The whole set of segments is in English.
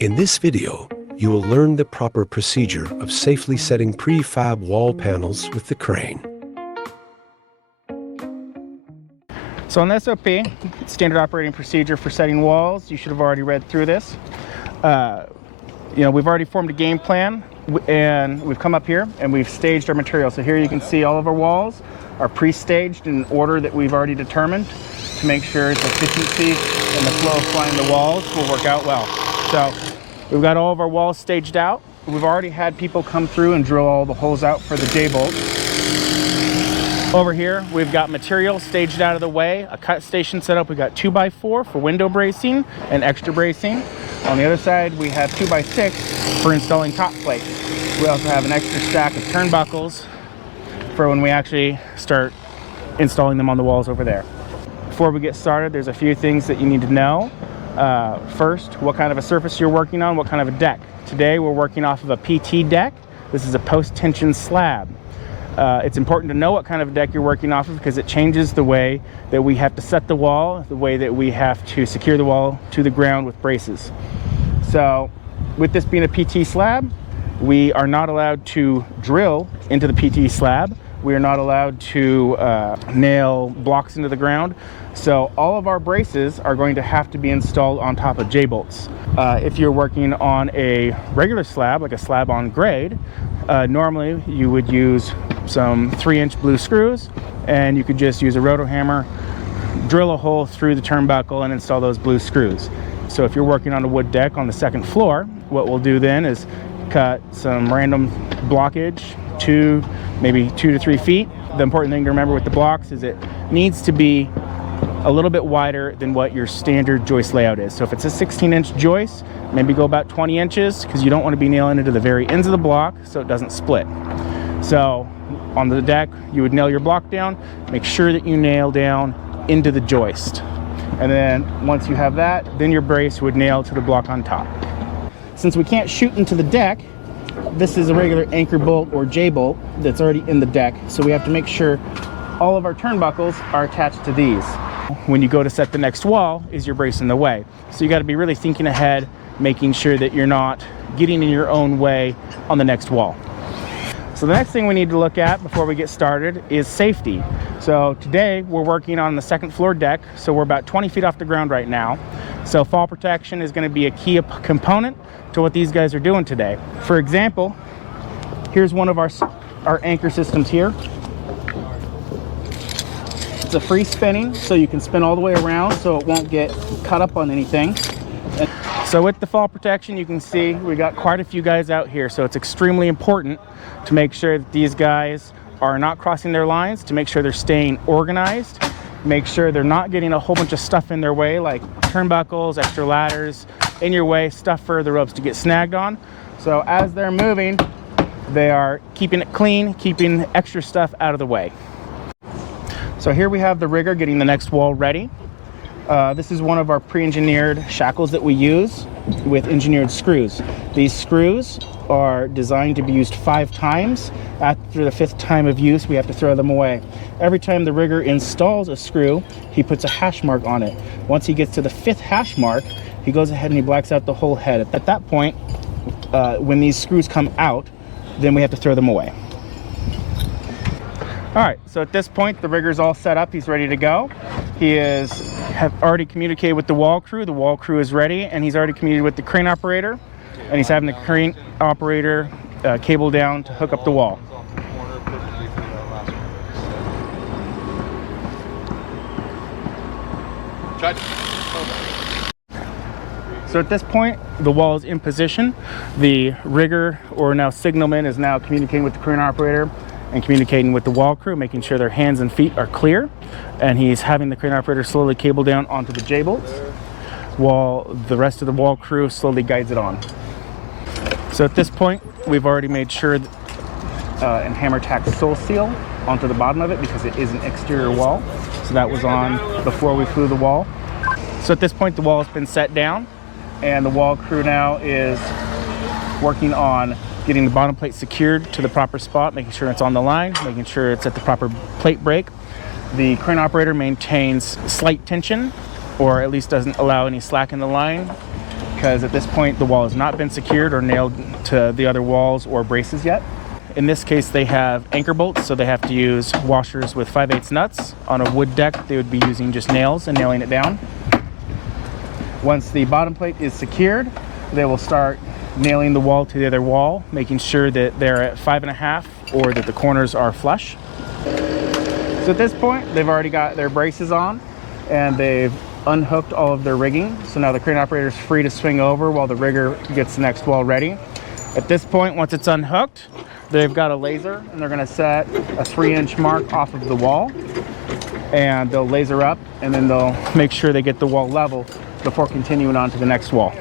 In this video, you will learn the proper procedure of safely setting prefab wall panels with the crane. So on the SOP, standard operating procedure for setting walls, you should have already read through this. We've already formed a game plan, and we've come up here and we've staged our material. So here you can see all of our walls are pre-staged in order that we've already determined to make sure its efficiency and the flow of flying the walls will work out well. So we've got all of our walls staged out. We've already had people come through and drill all the holes out for the J-bolt. Over here, we've got material staged out of the way, a cut station set up. We've got 2x4 for window bracing and extra bracing. On the other side, we have 2x6 for installing top plates. We also have an extra stack of turnbuckles for when we actually start installing them on the walls over there. Before we get started, there's a few things that you need to know. First, what kind of a surface you're working on, what kind of a deck. Today, we're working off of a PT deck. This is a post-tension slab. It's important to know what kind of deck you're working off of because it changes the way that we have to set the wall, the way that we have to secure the wall to the ground with braces. So with this being a PT slab, we are not allowed to drill into the PT slab. We are not allowed to nail blocks into the ground. So all of our braces are going to have to be installed on top of J-bolts. If you're working on a regular slab, like a slab on grade, normally you would use some 3-inch blue screws, and you could just use a roto hammer, drill a hole through the turnbuckle and install those blue screws. So if you're working on a wood deck on the second floor, what we'll do then is cut some random blockage, maybe 2 to 3 feet. The important thing to remember with the blocks is it needs to be a little bit wider than what your standard joist layout is. So if it's a 16-inch joist, maybe go about 20 inches because you don't want to be nailing into the very ends of the block so it doesn't split. So on the deck, you would nail your block down, make sure that you nail down into the joist. And then once you have that, then your brace would nail to the block on top. Since we can't shoot into the deck, this is a regular anchor bolt or J-bolt that's already in the deck. So we have to make sure all of our turnbuckles are attached to these. When you go to set the next wall, is your brace in the way? So you got to be really thinking ahead, making sure that you're not getting in your own way on the next wall. So the next thing we need to look at before we get started is safety. So today we're working on the second floor deck, so we're about 20 feet off the ground right now. So fall protection is going to be a key component to what these guys are doing today. For example, here's one of our anchor systems here. It's a free spinning, so you can spin all the way around so it won't get cut up on anything. So with the fall protection, you can see we got quite a few guys out here, so it's extremely important to make sure that these guys are not crossing their lines, to make sure they're staying organized, make sure they're not getting a whole bunch of stuff in their way like turnbuckles, extra ladders in your way, stuff for the ropes to get snagged on. So as they're moving, they are keeping it clean, keeping extra stuff out of the way. So here we have the rigger getting the next wall ready. This is one of our pre-engineered shackles that we use with engineered screws. These screws are designed to be used 5 times. After the 5th time of use, we have to throw them away. Every time the rigger installs a screw, he puts a hash mark on it. Once he gets to the 5th hash mark, he goes ahead and he blacks out the whole head. At that point, when these screws come out, then we have to throw them away. All right, so at this point, the rigger's all set up. He's ready to go. He have already communicated with the wall crew. The wall crew is ready, and he's already communicated with the crane operator, and he's having the crane operator cable down to hook up the wall. So at this point, the wall is in position. The rigger, or now signalman, is now communicating with the crane operator and communicating with the wall crew, making sure their hands and feet are clear. And he's having the crane operator slowly cable down onto the J-bolts while the rest of the wall crew slowly guides it on. So at this point, we've already made sure and hammer tack sole seal onto the bottom of it because it is an exterior wall. So that was on before we flew the wall. So at this point, the wall has been set down, and the wall crew now is working on getting the bottom plate secured to the proper spot, making sure it's on the line, making sure it's at the proper plate break. The crane operator maintains slight tension, or at least doesn't allow any slack in the line. because at this point the wall has not been secured or nailed to the other walls or braces yet. In this case, they have anchor bolts, so they have to use washers with 5/8 nuts. On a wood deck, they would be using just nails and nailing it down. Once the bottom plate is secured, they will start nailing the wall to the other wall, making sure that they're at 5.5 or that the corners are flush. So at this point, they've already got their braces on and they've unhooked all of their rigging. So now the crane operator is free to swing over while the rigger gets the next wall ready. At this point, once it's unhooked, they've got a laser and they're going to set a 3-inch mark off of the wall, and they'll laser up and then they'll make sure they get the wall level before continuing on to the next wall.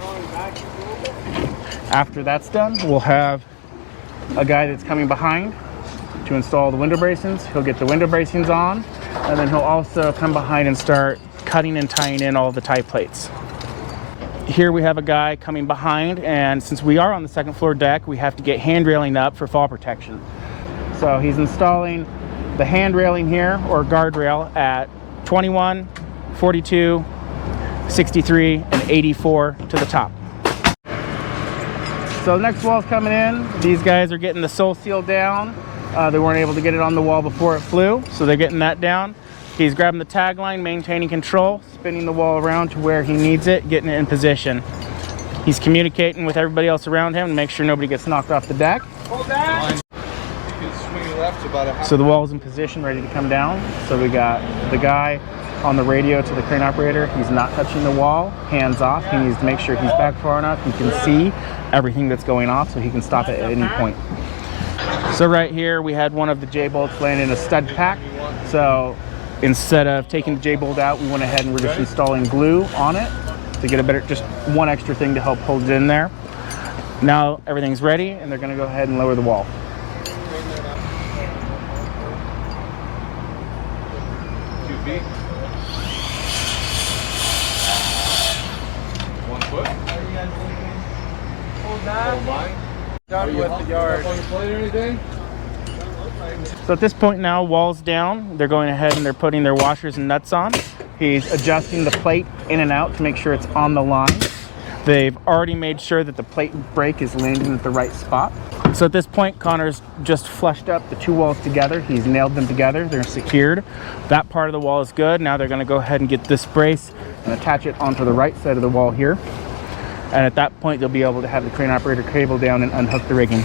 After that's done, we'll have a guy that's coming behind to install the window bracings. He'll get the window bracings on, and then he'll also come behind and start cutting and tying in all the tie plates. Here we have a guy coming behind, and since we are on the second floor deck, we have to get hand railing up for fall protection. So he's installing the hand railing here, or guardrail, at 21, 42, 63, and 84 to the top. So the next wall's coming in. These guys are getting the sole seal down. They weren't able to get it on the wall before it flew, so they're getting that down. He's grabbing the tag line, maintaining control, spinning the wall around to where he needs it, getting it in position. He's communicating with everybody else around him to make sure nobody gets knocked off the deck. So the wall's in position, ready to come down. So we got the guy on the radio to the crane operator. He's not touching the wall, hands off. He needs to make sure he's back far enough he can see everything that's going off so he can stop it at any point. So right here we had one of the J-bolts laying in a stud pack. So instead of taking the J-bolt out, we went ahead and we're just installing glue on it to get a better, just one extra thing to help hold it in there. Now everything's ready and they're going to go ahead and lower the wall. Done with the yard. So at this point now, wall's down. They're going ahead and they're putting their washers and nuts on. He's adjusting the plate in and out to make sure it's on the line. They've already made sure that the plate brake is landing at the right spot. So at this point, Connor's just flushed up the two walls together. He's nailed them together. They're secured. That part of the wall is good. Now they're going to go ahead and get this brace and attach it onto the right side of the wall here. And at that point, they'll be able to have the crane operator cable down and unhook the rigging.